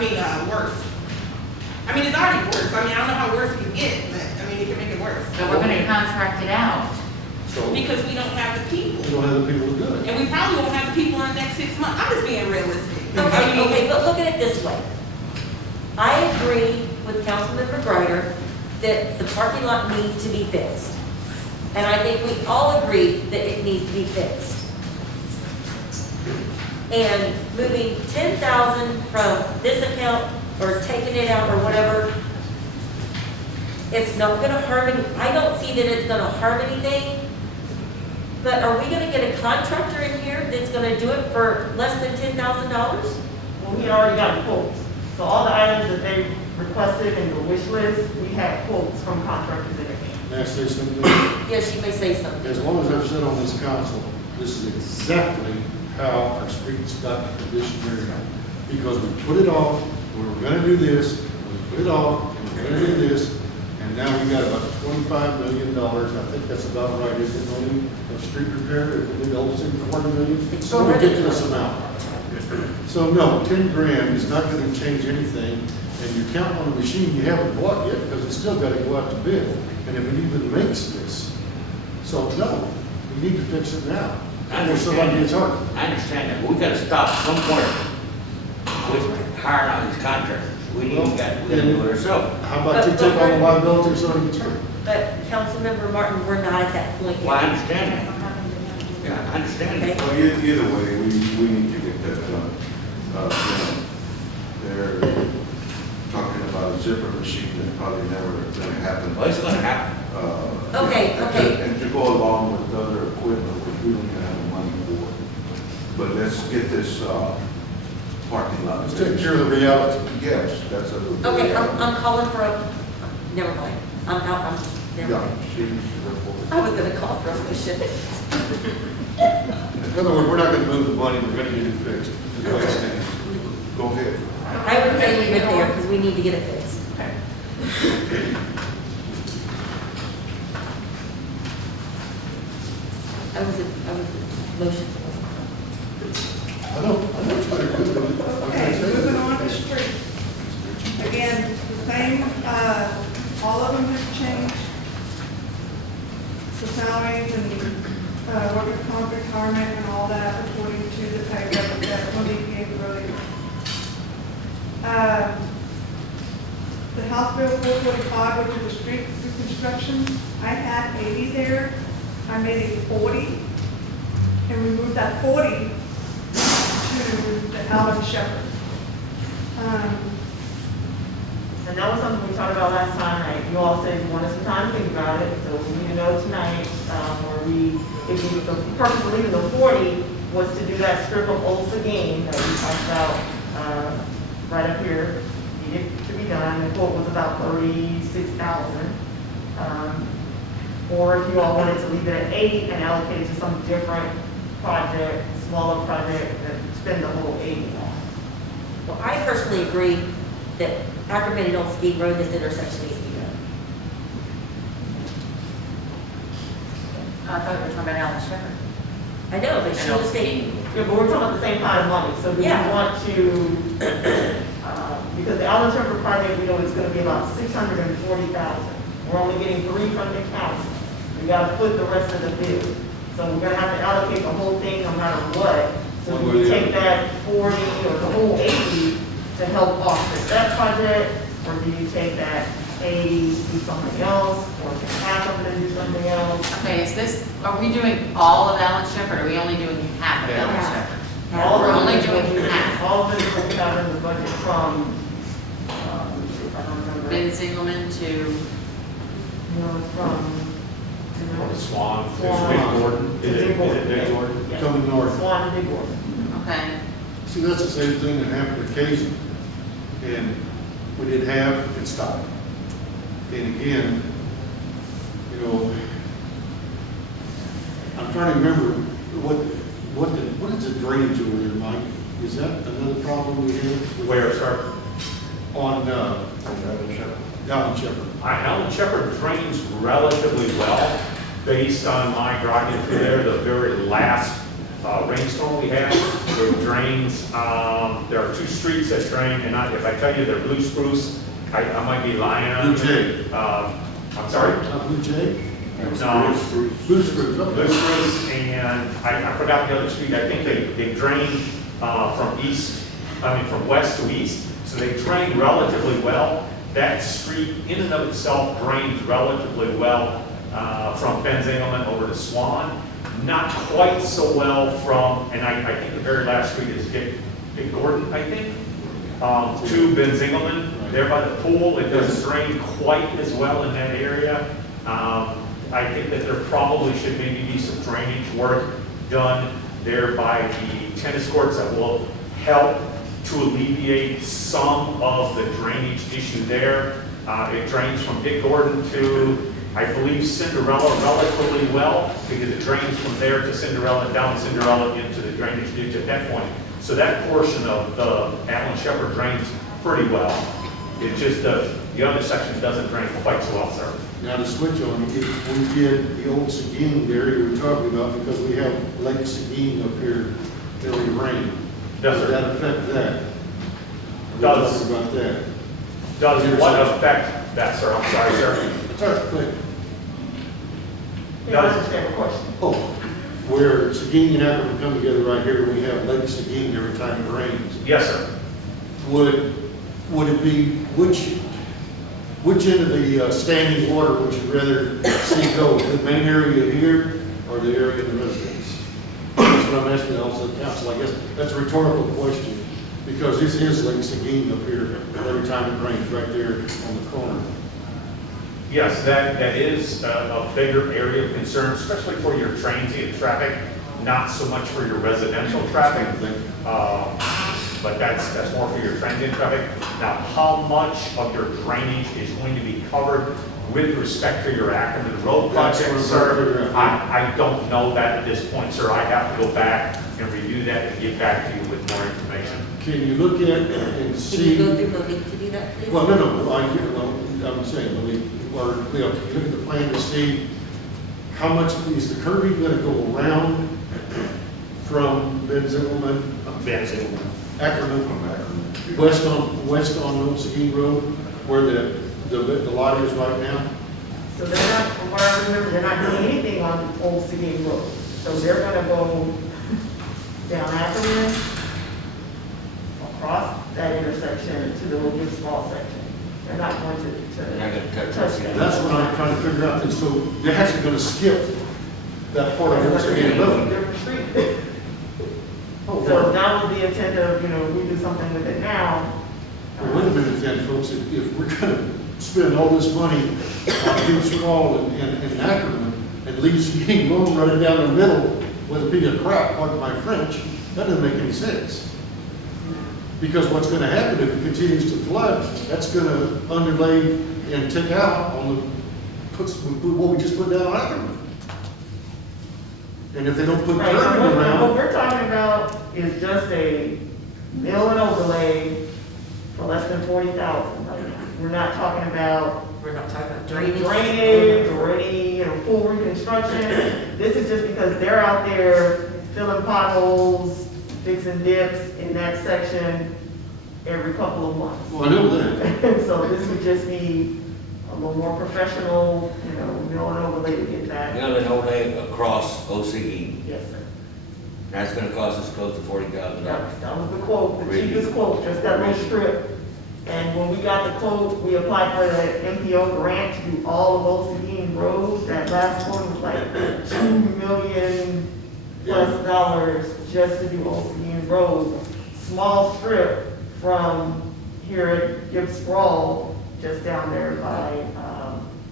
worse. I mean, it's already worse. I mean, I don't know how worse it can get, but I mean, it can make it worse. So we're gonna contract it out. So we Because we don't have the people. don't have the people to do it. And we probably won't have the people in the next 6 months. I'm just being realistic. Okay, but look at it this way. I agree with Councilmember Greider that the parking lot needs to be fixed. And I think we all agree that it needs to be fixed. And moving 10,000 from this account or taking it out or whatever, it's not gonna harm any, I don't see that it's gonna harm anything. But are we gonna get a contractor in here that's gonna do it for less than $10,000? Well, we already got quotes. So all the items that they requested in the wish list, we had quotes from contractors in advance. May I say something? Yes, you may say something. As long as I've sat on this council, this is exactly how our streets got to the condition they're in. Because we put it off, we were gonna do this, we put it off, and we're gonna do this, and now we got about $25 million, I think that's about right, isn't it, Tony, of street repair, if we did the whole city, $250 million, some ridiculous amount. So no, 10 grand is not gonna change anything, and you count on a machine you haven't bought yet, because it's still gotta go out to bid, and if it even makes this. So no, we need to fix it now. Before somebody gets hurt. I understand that, but we gotta stop some point with hiring out these contractors. We gotta do it ourselves. How about you take on the liability if somebody gets hurt? But Councilmember Martin, we're not at that point Well, I yet. understand that. Yeah, I understand that. Okay. Well, either way, we need to get that done. They're talking about a zipper machine that's probably never gonna happen. Well, it's gonna happen. Okay. And to go along with other equipment, which we don't have the money for. But let's get this, parking lot. Let's take care of the reality. Yes, that's a. Okay, I'm calling for a, never mind. I'm out, never Yeah, mind. she's report. I was gonna call for a motion. In other words, we're not gonna move the money, we're gonna get it fixed. Is what it stands. Go ahead. I would say leave it there because we need to get it fixed. I was a motion. I know it's better to do it. Okay, moving on to street. Again, the same, all of them have changed. The salaries and, workers' comp retirement and all that according to the pay rate that will be paid earlier. The House Bill 445, which is the street reconstruction, I had 80 there. I made it 40, and we moved that 40 to the Allen Shepherd. And that was something we talked about last time, right? You all said you wanted some time to think about it, so we need to know tonight, the purpose of leaving the 40 was to do that strip of Old Seguin that we talked about, right up here. Needed to be done, the quote was about 36,000. Or if you all wanted to leave it at 8 and allocate it to some different project, smaller project, and spend the whole 80 on. Well, I personally agree that Ackerman and Old Ski Road, this intersection needs to be done. I thought we were talking about Alan Shepherd. I know, but she was saying, Yeah, but we're talking about the same kind of money, so do you Yeah. want to, because the Allen Shepherd project, we know is gonna be about 640,000. We're only getting 3 from the county. We gotta put the rest of the bill. So we're gonna have to allocate the whole thing no matter what. So do we take that 40 or the whole 80 to help offset that project? Or do you take that 80, do something else, or take half of it and do something else? Okay, are we doing all of Alan Shepherd, or are we only doing half of Alan Half. Shepherd? All We're of only it is doing what we- half. All of it is what we have in the budget from, let me see if I don't remember. Ben Singleman to, No, it's from. Swan, Swan. Big Gordon, It's is it Big Gordon. Big Gordon? Yeah. Coming north. Swan and Big Gordon. okay, See, that's the same thing that happened occasionally. And we did have and stopped. And again, you know, I'm trying to remember what is the drainage over there, Mike? Is that another problem we have Where, sir? on, Allen Shepherd? Alan Shepherd drains relatively well, based on my driving through there, the very last rainstorm we had with drains. There are two streets that drain, and if I tell you they're blue spruce, I might be lying on Blue you. Jay. I'm sorry? Blue Jay? No. Blue Spruce, okay. Blue spruce, and I forgot the other street. I think they drain from west to east, so they drain relatively well. That street in and of itself drains relatively well from Benzingelman over to Swan. Not quite so well from, and I think the very last street is Dick Gordon, I think, to Benzingelman, there by the pool. It doesn't drain quite as well in that area. I think that there probably should maybe be some drainage work done there by the tennis courts that will help to alleviate some of the drainage issue there. It drains from Dick Gordon to, I believe, Cinderella relatively well, because it drains from there to Cinderella, down Cinderella into the drainage ditch at that point. So that portion of the Allen Shepherd drains pretty well. It's just the other section doesn't drain quite so well, sir. Now to switch on, if we did the old Seguin area we're talking about, because we have Lake Seguin up here every rain. Yes, Does sir. that affect that? Does. We're talking about that. Does what affect that, sir? I'm sorry, sir. It's all right, quick. Yeah, I understand the question. Oh, where Seguin and Ackerman come together right here, we have Lake Seguin every time it rains. Yes, sir. Would it be, which end of the standing water would you rather see go? The main area here or the area in the residence? That's what I'm asking also the council. I guess that's a rhetorical question because this is Lake Seguin up here every time it rains right there on the corner. Yes, that is a bigger area of concern, especially for your transient traffic, not so much for your residential traffic. But that's more for your transient traffic. Now, how much of your drainage is going to be covered with respect to your Ackerman Road project, sir? I don't know that at this point, sir. I have to go back and review that and get back to you with more information. Can you look at and Can you see? go through Monique to do that, please? Well, no, I'm saying, can you look at the plan to see how much is the Kirby gonna go around from Benzingelman, Ackerman, west on Old Seguin Road, where the lot is right now? So they're not, from what I remember, they're not doing anything on Old Seguin Road. So they're gonna go down Ackerman, across that intersection to the little bit small section. They're not going They're not gonna touch touch it. that. That's what I'm trying to figure out, so they're actually gonna skip that part of Old Seguin Road. Different street. Oh, So well, that was the intent of, we do something with it now. wait a minute then, folks, if we're gonna spend all this money on Hughes Hall and Ackerman, and leave Seguin Road running down the middle with a piece of crap, pardon my French, that doesn't make any sense. Because what's gonna happen if it continues to flood, that's gonna underlay and take out on what we just put down on Ackerman. And if they don't put Right, curbing what around, we're talking about is just a mill and overlay for less than 40,000 right now. We're not talking about We're not talking about drainage or any, full reconstruction. This is just because they're out there filling potholes, fixing dips in that section every couple of months. well, I know that. So this would just be a little more professional, mill and overlay to get that. Mill and overlay across OCE. Yes, sir. That's gonna cost us close to $40,000. That was the quote, the Really? cheapest quote, just that little strip. And when we got the quote, we applied for the MPO grant to do all of Old Seguin Road. That last one was like $2 million plus dollars just to do Old Seguin Road. Small strip from here at Gibbs Sprawl, just down there by,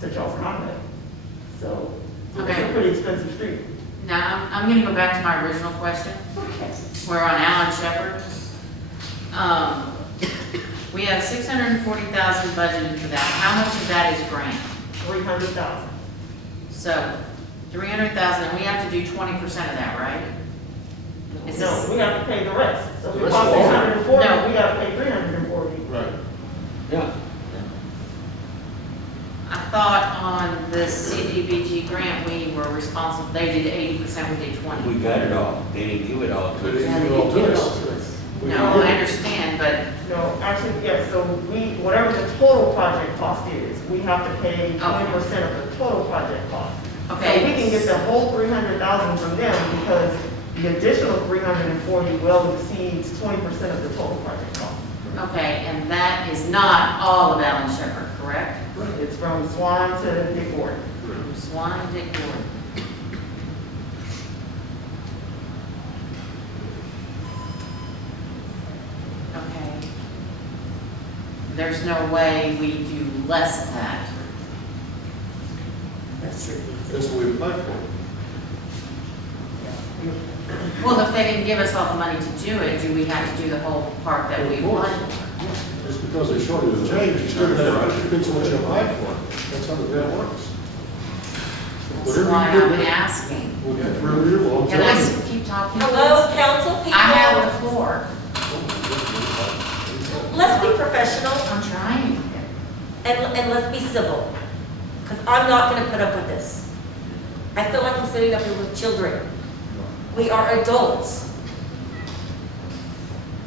the Charleston Highway. So, it's Okay. a pretty expensive street. Now, I'm gonna go back to my original question. We're on Allen Shepherd. We have 640,000 budgeted for that. How much of that is grant? 300,000. So, 300,000, and we have to do 20% of that, right? It's No, we have to pay the rest. So if The it rest costs is all. 640, No. we gotta pay 340. Right. Yeah. I thought on the CDBG grant, we were responsible, they did 80%, we did 20. We got it all, they didn't give it all to But us. it Yeah, didn't they all did to give it us. all to us. We No, didn't I get it. understand, but, No, actually, yes, so whatever the total project cost is, we have to pay 20% of the total project cost. okay. So we can get the whole 300,000 from them because the additional 340 well exceeds 20% of the total project cost. Okay, and that is not all of Allen Shepherd, correct? It's from Swan to Dick Gordon. From Swan to Dick Gordon. Okay. There's no way we do less of that. That's true. That's what we applied for. Well, if they didn't give us all the money to do it, do we have to do the whole part that we Of course. applied for? Just because they shorted the change, you still have to fix what you applied for. That's how the bill works. That's why I'm asking. We'll get through here, well, Can I tell you. keep talking? Hello, please? council people? I have the floor. Let's be professional I'm trying. and let's be civil, because I'm not gonna put up with this. I feel like I'm sitting up here with children. We are adults.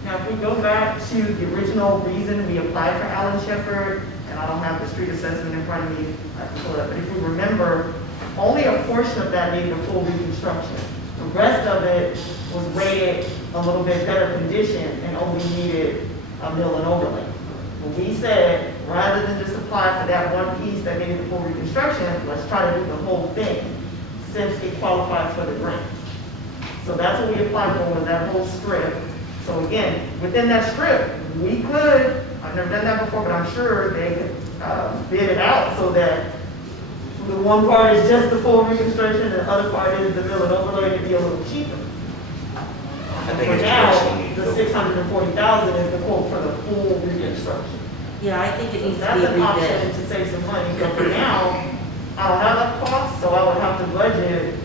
Now, if we go back to the original reason we applied for Allen Shepherd, and I don't have the street assessment in front of me, I can pull it up, but if we remember, only a portion of that needed a full reconstruction. The rest of it was rated a little bit better condition and only needed a mill and overlay. But we said, rather than just apply for that one piece that needed the full reconstruction, let's try to do the whole thing, since it qualifies for the grant. So that's what we applied for, was that whole strip. So again, within that strip, we could, I've never done that before, but I'm sure they could bid it out so that the one part is just the full reconstruction, and the other part is the mill and overlay to be a little cheaper. I think For it's now, personally. the 640,000 is the quote for the full reconstruction. Yeah, I think it So needs to that's be an option rebid. to save some money, but for now, I don't have that cost, so I would have to budget,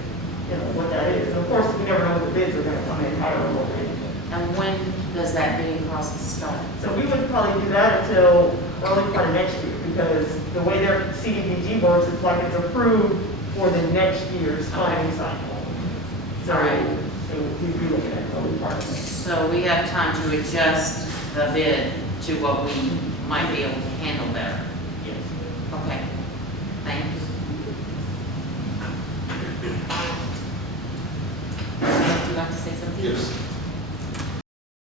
what that is. And of course, we never know what the bids are gonna come in, higher or lower. And when does that bidding process start? So we would probably do that until early part of next year, because the way their CDBG works, it's like it's approved for the next year's funding cycle. So, Alright. we'd be looking at early part of next. So we have time to adjust the bid to what we might be able to handle better. Yes. Okay, thank you. Would you like to say something? Yes.